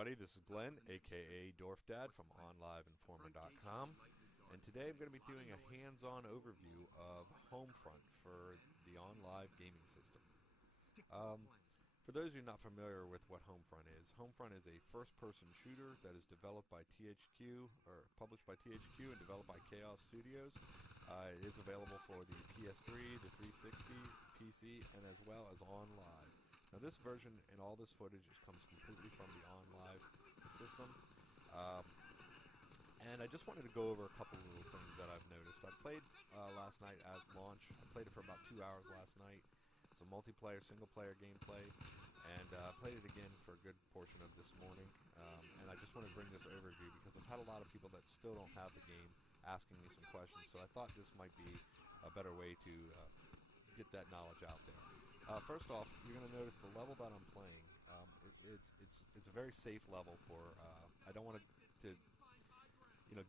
everybody, this is Glenn, aka Dorf Dad from OnLiveHomeFront.com, and today I'm going to be doing a hands-on overview of HomeFront for the OnLive gaming system. For those of you not familiar with what HomeFront is a first-person shooter that is developed by THQ, or published by THQ and developed by Chaos Studios. It is available for the PS3, the 360, PC, and as well as OnLive. Now this version and all this footage comes completely from the OnLive system. And I just wanted to go over a couple of little things that I've noticed. I played last night at launch. I played it for about 2 hours last night. It's a multiplayer, single-player gameplay. And played it again for a good portion of this morning. And I just want to bring this overview because I've had a lot of people that still don't have the game asking me some questions. So I thought this might be a better way to get that knowledge out there. First off, you're going to notice the level that I'm playing. It's a very safe level for. I don't want to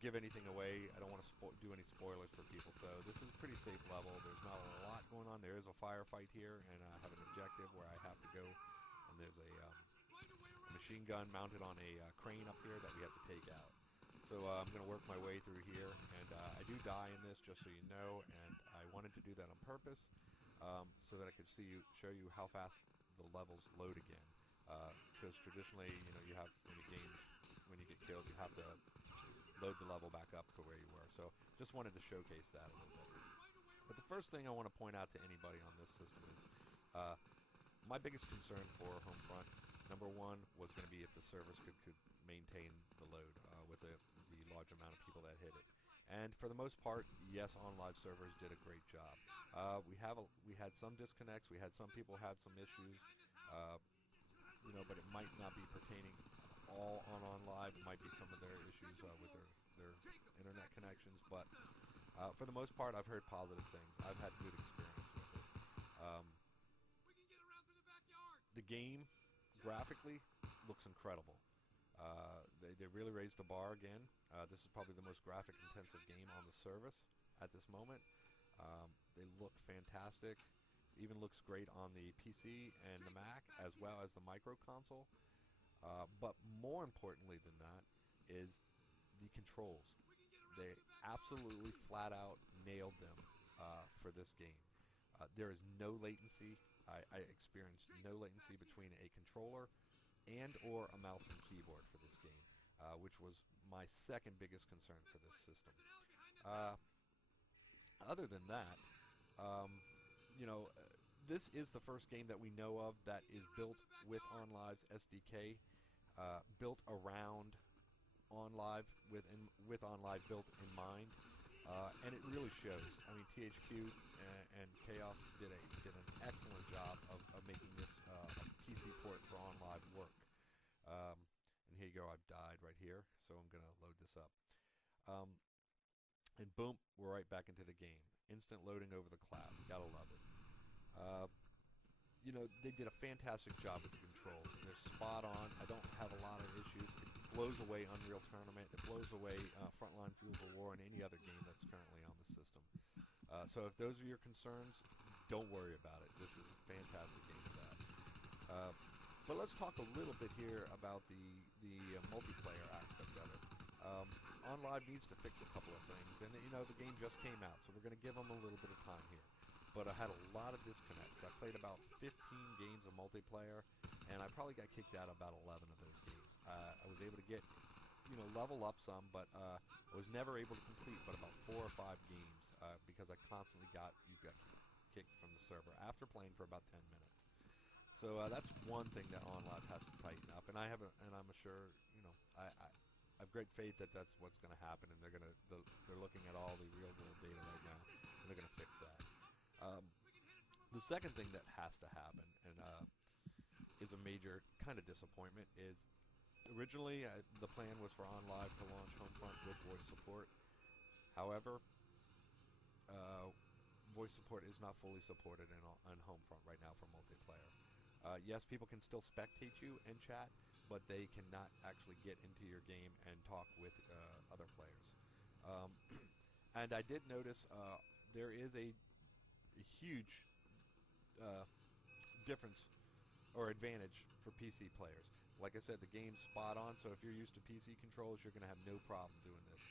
give anything away. I don't want to do any spoilers for people. So this is a pretty safe level. There's not a lot going on. There is a firefight here, and I have an objective where I have to go. And there's a machine gun mounted on a crane up here that we have to take out. So I'm going to work my way through here, and I do die in this, just so you know. And I wanted to do that on purpose. So that I could show you how fast the levels load again. Because traditionally, you have when you get killed, you have to load the level back up to where you were. So just wanted to showcase that a little bit. But the first thing I want to point out to anybody on this system is my biggest concern for HomeFront, number one, was going to be if the servers could maintain the load with the large amount of people that hit it. And for the most part, yes, OnLive servers did a great job. We had some disconnects. We had some people have some issues, but it might not be pertaining all on OnLive. It might be some of their issues with their internet connections. But for the most part, I've heard positive things. I've had good experience with it. The game, graphically, looks incredible. They really raised the bar again. This is probably the most graphic-intensive game on the service at this moment. They look fantastic. Even looks great on the PC and the Mac, as well as the micro console. But more importantly than that is the controls. They absolutely flat out nailed them for this game. There is no latency. I experienced no latency between a controller and or a mouse and keyboard for this game, which was my second biggest concern for this system. Other than that, this is the first game that we know of that is built with OnLive's SDK, built around OnLive with OnLive built in mind, and it really shows. I mean, THQ and Chaos did an excellent job of making this a PC port for OnLive work. And here you go. I've died right here, so I'm going to load this up. And boom, we're right back into the game. Instant loading over the cloud. Gotta love it. They did a fantastic job with the controls. They're spot on. I don't have a lot of issues. It blows away Unreal Tournament. It blows away Frontline Fuels of War and any other game that's currently on the system. So if those are your concerns, don't worry about it. This is a fantastic game for that. But let's talk a little bit here about the multiplayer aspect of it. OnLive needs to fix a couple of things, and the game just came out, so we're going to give them a little bit of time here. But I had a lot of disconnects. I played about 15 games of multiplayer, and I probably got kicked out of about 11 of those games. I was able to get, level up some, but I was never able to complete but about 4 or 5 games because I constantly got kicked from the server after playing for about 10 minutes. So that's one thing that OnLive has to tighten up, and I'm sure, I have great faith that that's what's going to happen, and they're looking at all the real world data right now, and they're going to fix that. The second thing that has to happen, and is a major kind of disappointment, is originally the plan was for OnLive to launch HomeFront with voice support. However, voice support is not fully supported on HomeFront right now for multiplayer. Yes, people can still spectate you and chat, but they cannot actually get into your game and talk with other players. And I did notice there is a huge difference or advantage for PC players. Like I said, the game's spot on, so if you're used to PC controls, you're going to have no problem doing this.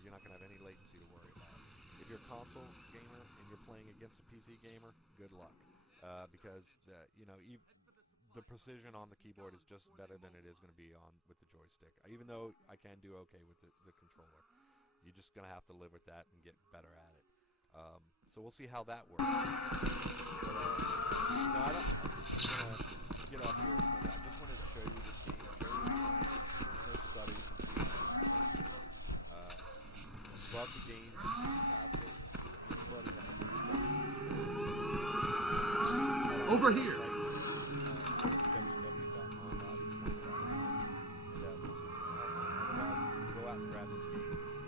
You're not going to have any latency to worry about. If you're a console gamer and you're playing against a PC gamer, good luck. Because the precision on the keyboard is just better than it is going to be on with the joystick. Even though I can do okay with the controller. You're just going to have to live with that and get better at it. So we'll see how that works. But, I'm going to get off here. I just wanted to show you this game, show you the playing. There's no study. Love the game. It's fantastic. Anybody that has any questions. Over here. www.onlive.com. And we'll see what happens. Otherwise, go out and grab this game.